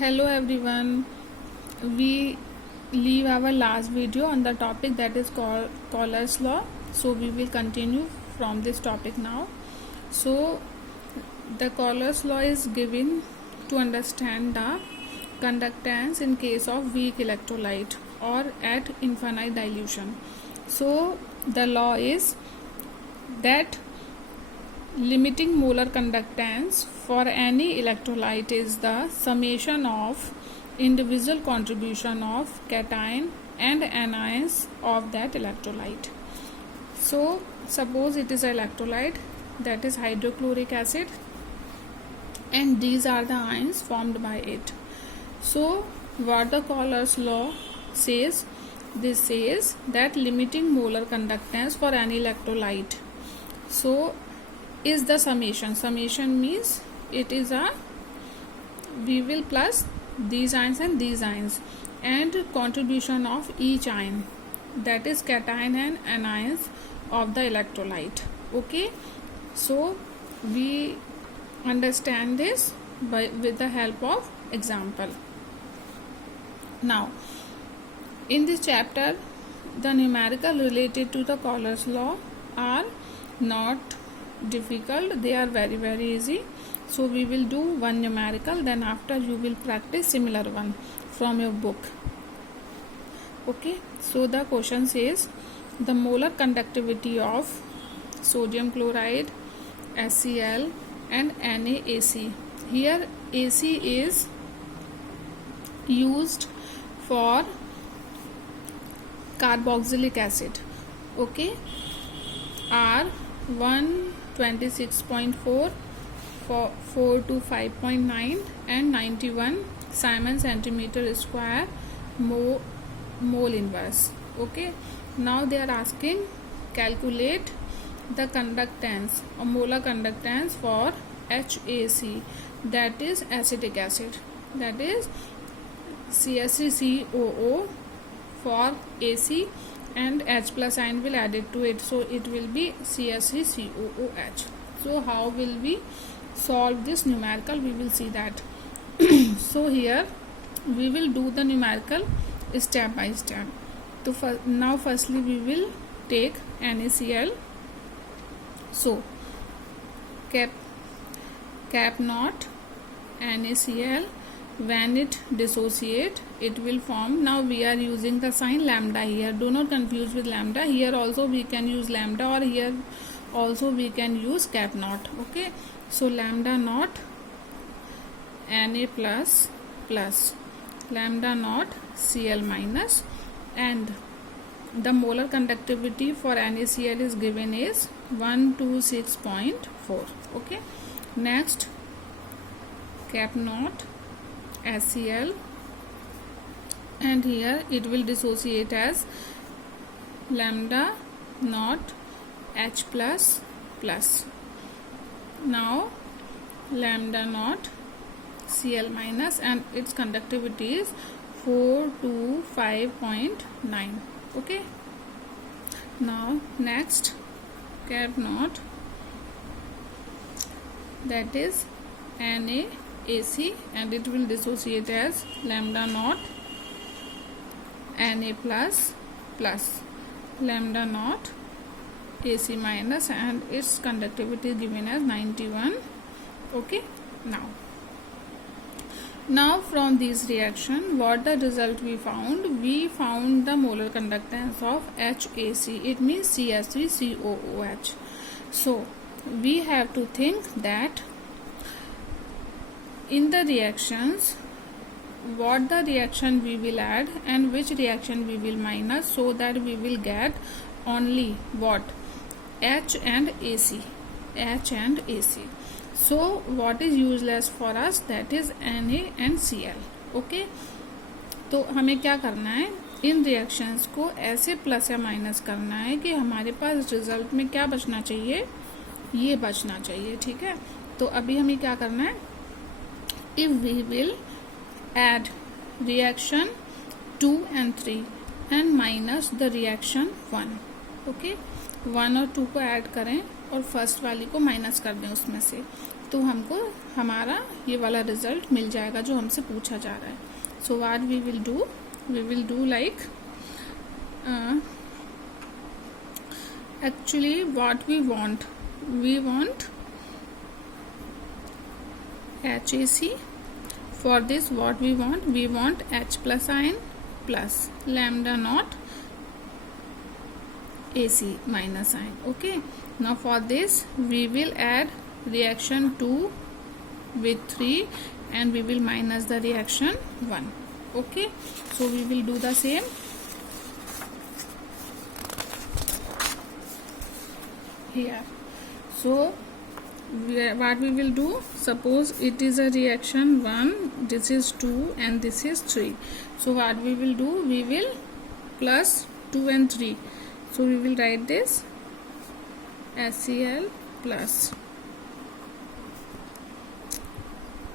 Hello everyone. We leave our last video on the topic that is called Euler's law. So we will continue from this topic now. So the Euler's law is given to understand the conductance in case of weak electrolyte or at infinite dilution. So the law is that limiting molar conductance for any electrolyte is the summation of individual contribution of cation and anions of that electrolyte. So suppose it is an electrolyte, that is hydrochloric acid, and these are the ions formed by it. So what the Euler's law says, this says that limiting molar conductance for any electrolyte so is the summation. Summation means it is a, we will plus these ions and these ions and contribution of each ion, that is cation and anions of the electrolyte. Okay, so we understand this with the help of example. Now in this chapter the numerical related to the Euler's law are not difficult, they are very easy. So we will do one numerical, then after you will practice similar one from your book. Okay, so the question says the molar conductivity of sodium chloride, HCl and NaAC. Here AC is used for carboxylic acid. Okay, are 126.4 4 to 5.9 and 91 Simon centimeter square mole inverse. Okay, now they are asking calculate the conductance or molar conductance for HAC, that is acetic acid, that is CaCO for AC and H plus ion will add it to it, so it will be CaCOOH. So how will we solve this numerical? We will see that. So here we will do the numerical step by step. So now firstly we will take NaCl. So cap not NaCl, when it dissociate it will form, now we are using the sign lambda here, do not confuse with lambda. Here also we can use lambda or here also we can use cap not. Okay, so lambda not Na plus lambda not Cl minus, and the molar conductivity for NaCl is given is 126.4. okay, next cap not HCl, and here it will dissociate as lambda not H plus. Now lambda not Cl minus, and its conductivity is 4 to 5.9. okay, now next cap not, that is NaAC, and it will dissociate as lambda not Na plus lambda not AC minus, and its conductivity is given as 91. okay, now from this reaction what the result we found? We found the molar conductance of HAC, it means CaCOOH. So we have to think that in the reactions what the reaction we will add and which reaction we will minus, so that we will get only what? H and AC. So what is useless for us? That is Na and Cl. okay, तो हमें क्या करना है, इन reactions को ऐसे plus या minus करना है कि हमारे पास रिजल्ट में क्या बचना चाहिए, ये बचना चाहिए. ठीक है, तो अभी हमें क्या करना है, if we will add reaction 2 and 3 and minus the reaction 1. okay, 1 और 2 को ऐड करें और फर्स्ट वाली को माइनस कर दें उसमें से, तो हमको हमारा ये वाला रिजल्ट मिल जाएगा जो हमसे पूछा जा रहा है. So what we will do like actually what we want HAC. For this what we want H plus ion plus lambda naught AC minus ion. Okay, now for this we will add reaction 2 with 3 and we will minus the reaction 1. Okay, so we will do the same. Here, so what we will do, suppose it is a reaction 1, this is 2 and this is 3. So what we will do, we will plus 2 and 3. So we will write this HCl plus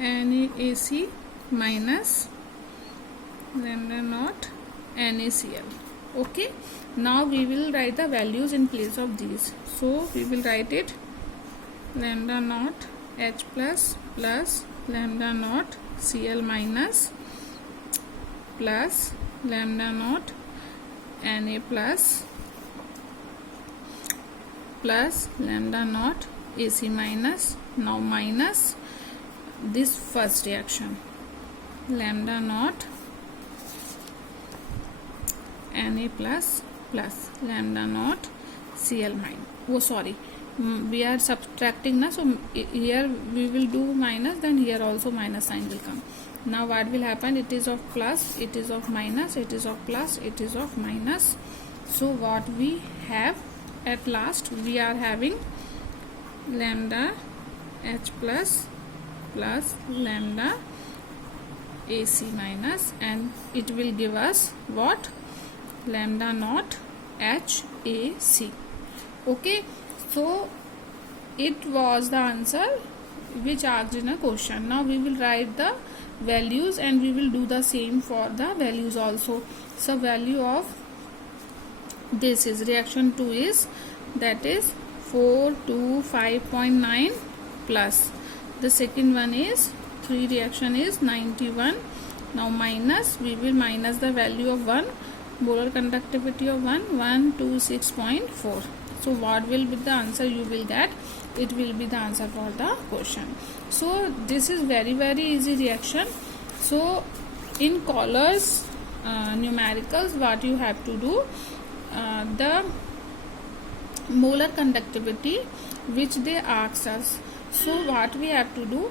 NaC minus lambda naught NaCl. Okay, now we will write the values in place of these. So we will write it lambda naught H plus lambda naught Cl minus lambda naught Na plus lambda naught AC minus. Now minus this first reaction lambda naught Na plus lambda naught Cl minus. We are subtracting now, so here we will do minus, then here also minus sign will come. Now what will happen, it is of plus, it is of minus, it is of plus, it is of minus. So what we have at last, we are having lambda H plus lambda AC minus, and it will give us what, lambda naught HAC. Okay, so it was the answer which asked in a question. Now we will write the values and we will do the same for the values also. So value of this is reaction 2 is, that is 425.9 plus the second one is 3 reaction is 91. Now minus, we will minus the value of 1, molar conductivity of 126.4. So what will be the answer you will get? It will be the answer for the question. So this is very easy reaction. So in Coller's numericals, what you have to do, the molar conductivity which they ask us. So what we have to do,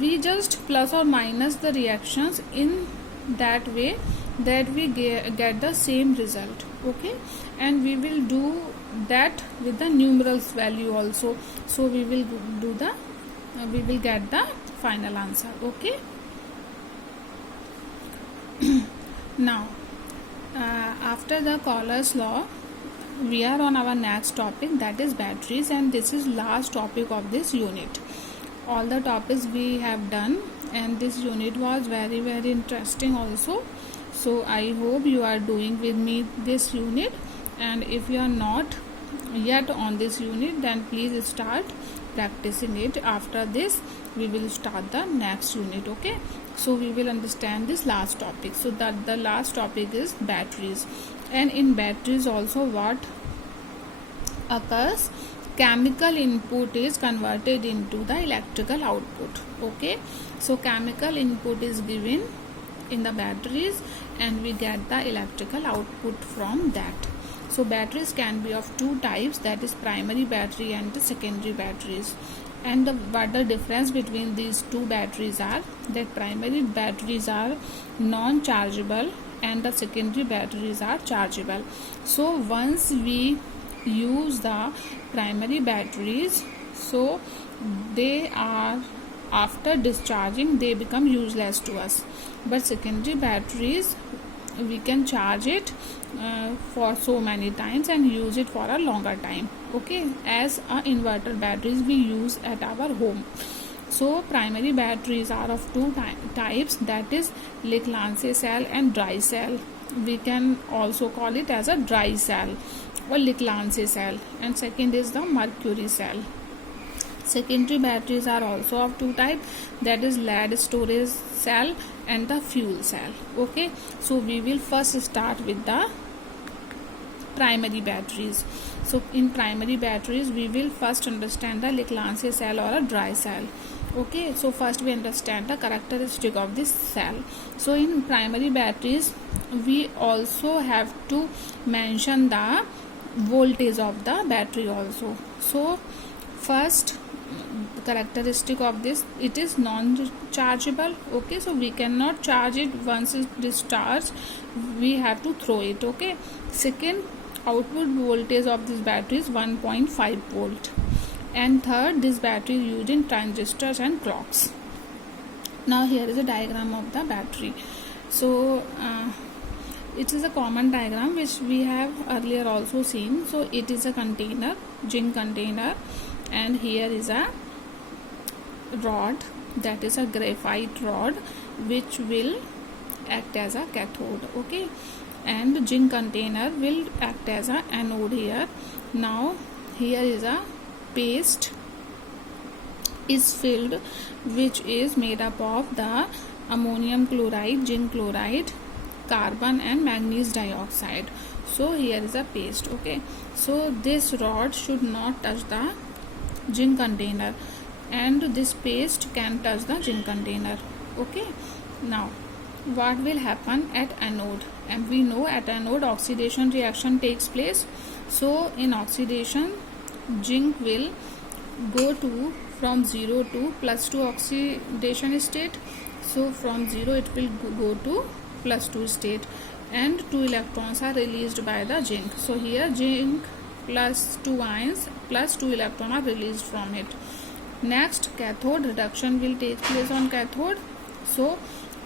we just plus or minus the reactions in that way that we get the same result. Okay, and we will do that with the numerals value also. So we will do the we will get the final answer. Okay. Now after the Coller's law, we are on our next topic, that is batteries, and this is last topic of this unit. All the topics we have done, and this unit was very interesting also. So I hope you are doing with me this unit, and if you are not yet on this unit, then please start practicing it. After this we will start the next unit. Okay, so we will understand this last topic. So that the last topic is batteries, and in batteries also what occurs, chemical input is converted into the electrical output. Okay, so chemical input is given in the batteries and we get the electrical output from that. So batteries can be of two types, that is primary battery and the secondary batteries. And what the difference between these two batteries are, that primary batteries are non-chargeable and the secondary batteries are chargeable. So once we use the primary batteries, so they are, after discharging they become useless to us, but secondary batteries we can charge it for so many times and use it for a longer time. Okay, as inverter batteries we use at our home. So primary batteries are of two types, that is Leclanché cell and dry cell. We can also call it as a dry cell or Leclanché cell, and second is the mercury cell. Secondary batteries are also of two type, that is lead storage cell and the fuel cell. Okay, so we will first start with the primary batteries. So in primary batteries we will first understand the Leclanché cell or a dry cell. Okay, so first we understand the characteristic of this cell. So in primary batteries we also have to mention the voltage of the battery also. So first characteristic of this, it is non-chargeable. Okay, so we cannot charge it once it discharged, we have to throw it. Okay, second, output voltage of this battery is 1.5 volt, and third, this battery is used in transistors and clocks. Now here is a diagram of the battery. So it is a common diagram which we have earlier also seen. So it is a container, zinc container, and here is a rod, that is a graphite rod, which will act as a cathode. Okay, and zinc container will act as a anode here. Now here is a paste is filled, which is made up of the ammonium chloride, zinc chloride, carbon and manganese dioxide. So here is a paste. Okay, so this rod should not touch the zinc container, and this paste can touch the zinc container. Okay, now what will happen at anode? And we know at anode oxidation reaction takes place. So in oxidation, zinc will go to from 0 to +2 oxidation state. So from 0 it will go to +2 state, and 2 electrons are released by the zinc. So here zinc plus 2 ions plus 2 electrons are released from it. Next, cathode reduction will take place on cathode. So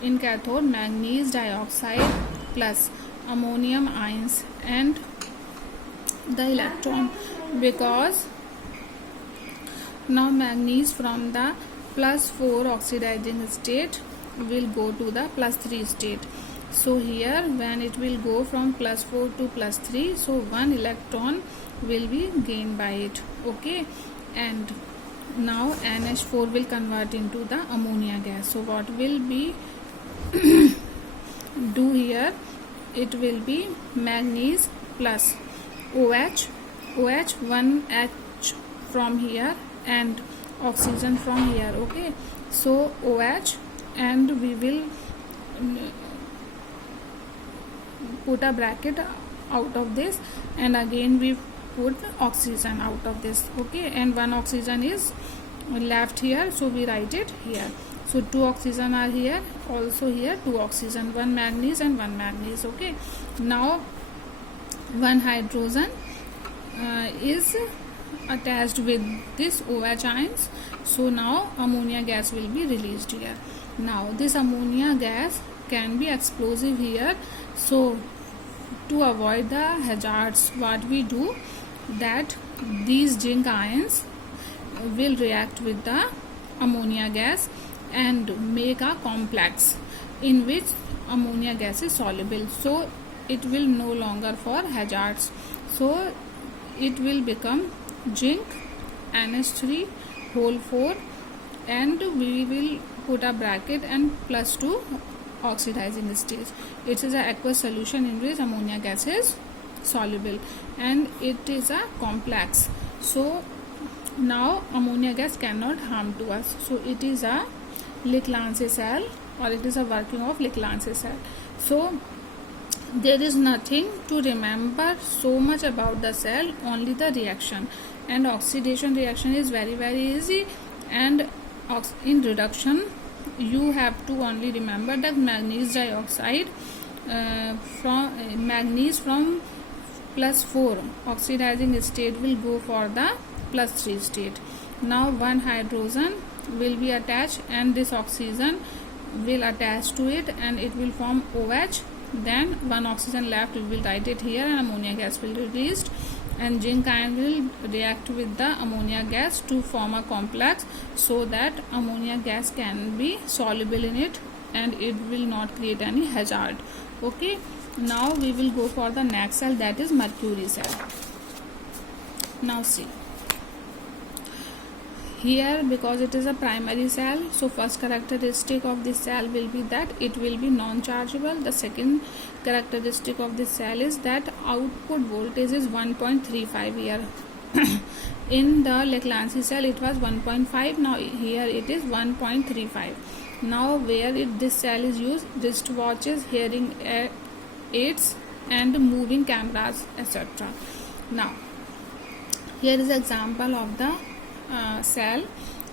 in cathode, manganese dioxide plus ammonium ions and the electron, because now manganese from the +4 oxidizing state will go to the +3 state. So here when it will go from +4 to +3, so 1 electron will be gained by it. Okay, and now NH4 will convert into the ammonia gas. So what will be do here, it will be manganese plus OH 1H from here and oxygen from here. Okay, so OH, and we will put a bracket out of this, and again we put oxygen out of this. Okay, and one oxygen is left here, so we write it here. So 2 oxygen are here, also here 2 oxygen, 1 manganese and 1 manganese. Okay, now 1 hydrogen is attached with this OH ions. So now ammonia gas will be released here. Now this ammonia gas can be explosive here. So to avoid the hazards, what we do, that these zinc ions will react with the ammonia gas and make a complex in which ammonia gas is soluble. So it will no longer for hazards. So it will become zinc NH3 whole 4, and we will put a bracket and +2 oxidizing stage. It is an aqueous solution in which ammonia gas is soluble, and it is a complex. So now ammonia gas cannot harm to us. So it is a Leclanché cell, or it is a working of Leclanché cell. So there is nothing to remember so much about the cell, only the reaction, and oxidation reaction is very easy. And in reduction you have to only remember that manganese dioxide from manganese from +4 oxidizing state will go for the +3 state. Now 1 hydrogen will be attached, and this oxygen will attach to it, and it will form OH. Then 1 oxygen left, we will write it here, and ammonia gas will be released, and zinc ion will react with the ammonia gas to form a complex, so that ammonia gas can be soluble in it and it will not create any hazard. Okay, now we will go for the next cell, that is mercury cell. Now see, Here, because it is a primary cell, so first characteristic of this cell will be that it will be non-chargeable. The second characteristic of this cell is that output voltage is 1.35 here. In the Leclancy cell it was 1.5, now here it is 1.35. Now where this cell is used, wristwatches, hearing aids and moving cameras, etc. Now here is example of the cell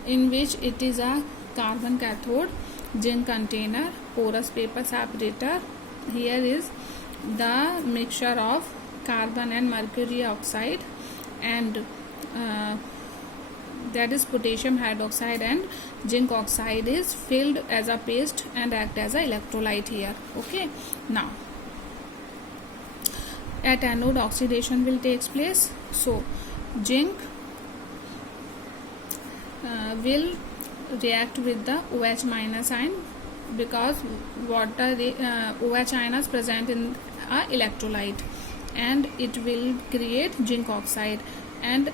in which it is a carbon cathode, zinc container, porous paper separator. Here is the mixture of carbon and mercury oxide, and that is potassium hydroxide and zinc oxide is filled as a paste and act as a electrolyte here. Okay, now at anode oxidation will takes place. So zinc will react with the OH minus ion because water OH ion is present in a electrolyte, and it will create zinc oxide, and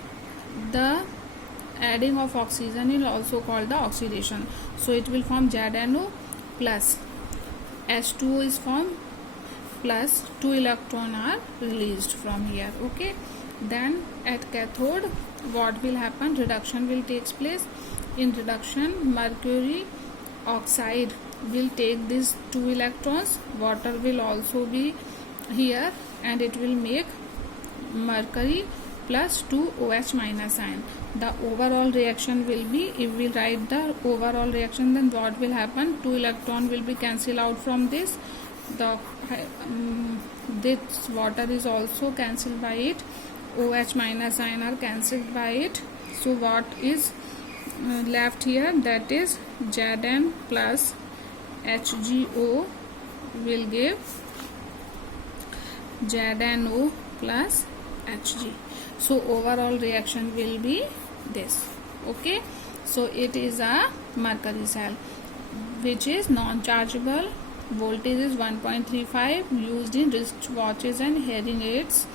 the adding of oxygen is also called the oxidation. So it will form ZNO plus H2O is formed plus 2 electrons are released from here. Okay, then at cathode what will happen, reduction will takes place. In reduction, mercury oxide will take these 2 electrons, water will also be here, and it will make mercury plus 2 OH minus ion. The overall reaction will be, if we write the overall reaction, then what will happen, 2 electron will be cancelled out from this, the this water is also cancelled by it, OH minus ion are cancelled by it. So what is left here, that is Zn plus HgO will give ZnO plus Hg. So overall reaction will be this. Okay, so it is a mercury cell which is non-chargeable. Voltage is 1.35, used in wristwatches and hearing aids.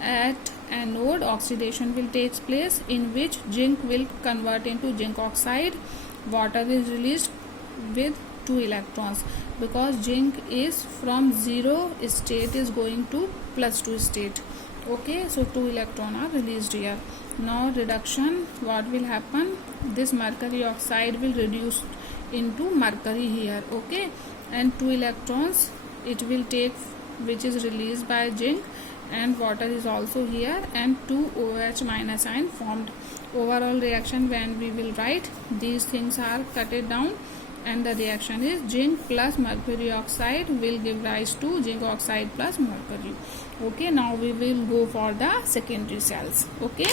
At anode, oxidation will take place in which zinc will convert into zinc oxide. Water is released with 2 electrons because zinc is from 0 state is going to +2 state. Okay, so 2 electrons are released here. Now reduction, what will happen, this mercury oxide will reduce into mercury here. Okay, and 2 electrons it will take, which is released by zinc, and water is also here, and 2 OH minus ion formed. Overall reaction, when we will write, these things are cut it down, and the reaction is zinc plus mercury oxide will give rise to zinc oxide plus mercury. Okay, now we will go for the secondary cells. Okay.